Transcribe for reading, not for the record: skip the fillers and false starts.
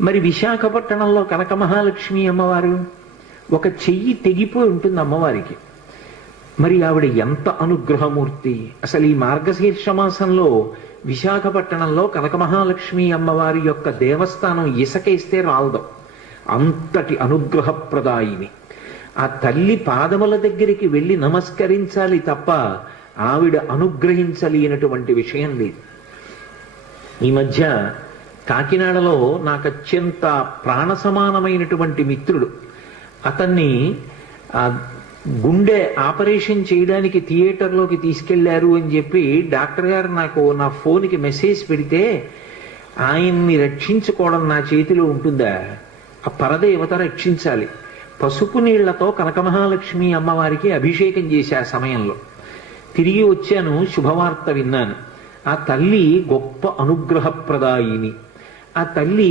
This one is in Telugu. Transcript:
మరి విశాఖపట్నంలో కనక మహాలక్ష్మి అమ్మవారు ఒక చెయ్యి తెగిపోయి ఉంటుంది అమ్మవారికి. మరి ఆవిడ ఎంత అనుగ్రహమూర్తి! అసలు ఈ మార్గశీర్ష మాసంలో విశాఖపట్నంలో కనక మహాలక్ష్మి అమ్మవారి యొక్క దేవస్థానం ఇసకేస్తే రాలదు, అంతటి అనుగ్రహప్రదాయిని. ఆ తల్లి పాదముల దగ్గరికి వెళ్ళి నమస్కరించాలి తప్ప ఆవిడ అనుగ్రహించలేనటువంటి విషయం లేదు. ఈ మధ్య కాకినాడలో నాకు అత్యంత ప్రాణ సమానమైనటువంటి మిత్రుడు, అతన్ని గుండె ఆపరేషన్ చేయడానికి థియేటర్లోకి తీసుకెళ్లారు అని చెప్పి డాక్టర్ గారు నాకు నా ఫోన్కి మెసేజ్ పెడితే, ఆయన్ని రక్షించుకోవడం నా చేతిలో ఉంటుందా? ఆ పరదేవత రక్షించాలి. పసుపు నీళ్లతో కనక మహాలక్ష్మి అమ్మవారికి అభిషేకం చేశా సమయంలో. తిరిగి వచ్చాను, శుభవార్త విన్నాను. ఆ తల్లి గొప్ప అనుగ్రహప్రదాయిని. ఆ తల్లి